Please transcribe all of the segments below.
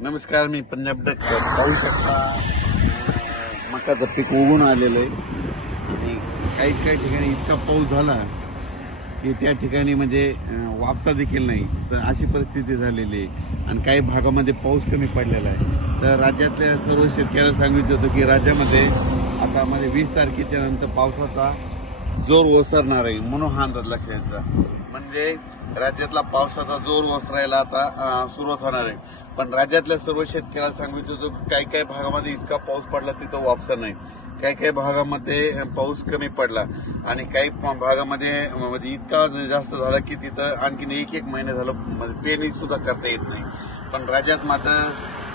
नमस्कार, मी पंजाब डक. पाहू शकता मकाचं पीक उगून आलेलं आहे आणि काही काही ठिकाणी इतका पाऊस झाला की त्या ठिकाणी म्हणजे वापसा देखील नाही, तर अशी परिस्थिती झालेली आहे. आणि काही भागामध्ये पाऊस कमी पडलेला आहे. तर राज्यातल्या सर्व शेतकऱ्यांना सांगितलं होतं की राज्यामध्ये आता म्हणजे 20 तारखेच्या नंतर पावसाचा जोर ओसरणार आहे, म्हणून हा अंदाज लक्षात घ्यायचा. म्हणजे राज्यातला पावसाचा जोर ओसरायला आता सुरुवात होणार आहे. पण राज्यातल्या सर्व शेतकऱ्यांना सांगितलं होतं काही काही भागामध्ये इतका पाऊस पडला तिथं वापसा नाही, काही काही भागामध्ये पाऊस कमी पडला आणि काही भागामध्ये म्हणजे इतका जास्त झाला की तिथं आणखीन एक महिना झालं म्हणजे पेरणी सुद्धा करता येत नाही. पण राज्यात मात्र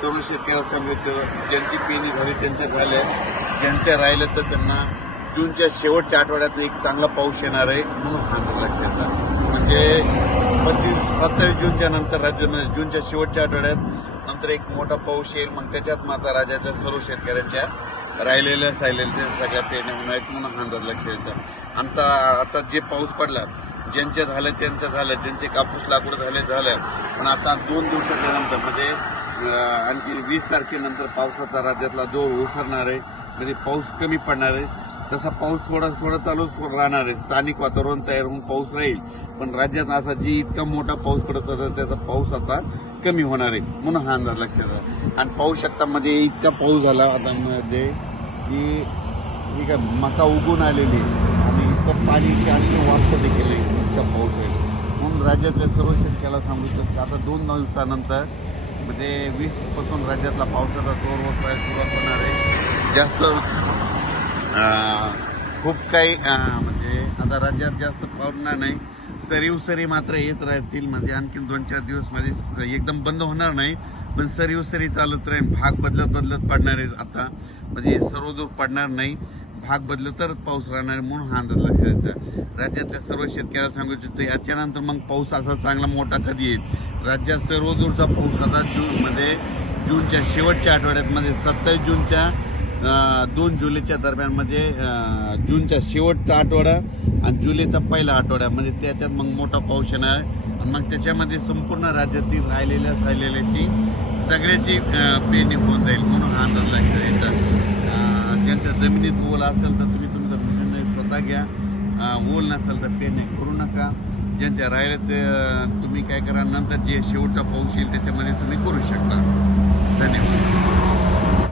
सर्व शेतकऱ्यांना सांगितलं ज्यांची पेरणी झाली त्यांच्या झाल्या, ज्यांच्या राहिलं तर त्यांना जूनच्या शेवटच्या आठवड्यात एक चांगला पाऊस येणार आहे, म्हणून हा लक्षात. म्हणजे 27 जूनच्या नंतर राज्यामध्ये जूनच्या शेवटच्या आठवड्यात नंतर एक मोठा पाऊस येईल. मग त्याच्यात मात्र राज्यातल्या सर्व शेतकऱ्यांच्या राहिलेल्या सगळ्या पेरण्या होणार आहेत, म्हणून हा अंदाज लक्षात येतं. आता जे पाऊस पडला ज्यांचे झाले त्यांचं झालं, ज्यांचे कापूस लागवड झालं. पण आता 2 दिवसाच्या नंतर म्हणजे आणखी 20 तारखेनंतर पावसाचा राज्यातला जोर ओसरणार आहे. म्हणजे पाऊस कमी पडणार आहे. तसा पाऊस थोडा चालूच राहणार आहे. स्थानिक वातावरण तयार होऊन पाऊस राहील. पण राज्यात असा जी इतका मोठा पाऊस पडत होता त्याचा पाऊस आता कमी होणार आहे, म्हणून हा अंदाज लक्षात आहे. आणि पाहू शकता मध्ये इतका पाऊस झाला आता मध्ये की काय मका उगून आलेली आणि इतकं पाणी आणखी वापसा देखील नाही, इतका पाऊस आहे. म्हणून राज्यातल्या सर्व शेतकऱ्याला सांगू शकतो आता 2 दिवसानंतर म्हणजे 20 पासून राज्यातला पावसाचा जोर ओसरायला सुरुवात होणार आहे. जास्त खूप काही म्हणजे आता राज्यात जास्त पडणार नाही, सरी मात्र येत राहतील. म्हणजे आणखीन 2-4 दिवस मध्ये एकदम बंद होणार नाही, पण सरी चालत राहील. भाग बदलत पडणार आहे. आता म्हणजे सर्वदूर पडणार नाही, भाग बदलत तरच पाऊस राहणार आहे, म्हणून हा अंदाज लक्षात द्यायचा. राज्यातल्या सर्व शेतकऱ्याला सांगू इच्छितो याच्यानंतर मग पाऊस असा चांगला मोठा कधी येईल. राज्यात सर्वदूरचा पाऊस आता जूनच्या शेवटच्या आठवड्यात म्हणजे 27 जूनच्या 2 जुलैच्या दरम्यान म्हणजे जूनचा शेवटचा आठवडा आणि जुलैचा पहिला आठवडा म्हणजे त्याच्यात मग मोठा पाऊस येणार आहे. आणि मग त्याच्यामध्ये संपूर्ण राज्यातील राहिलेल्याची सगळ्याची पेरणी होऊन जाईल, म्हणून हा अंदाज लक्षात येतं. ज्यांच्या जमिनीत ओल असेल तर तुम्ही तुमचा निर्णय स्वतः घ्या. ओल नसेल तर पेरणी करू नका. ज्यांच्या राहिले ते तुम्ही काय करा, नंतर जे शेवटचा पाऊस येईल त्याच्यामध्ये तुम्ही करू शकता. धन्यवाद.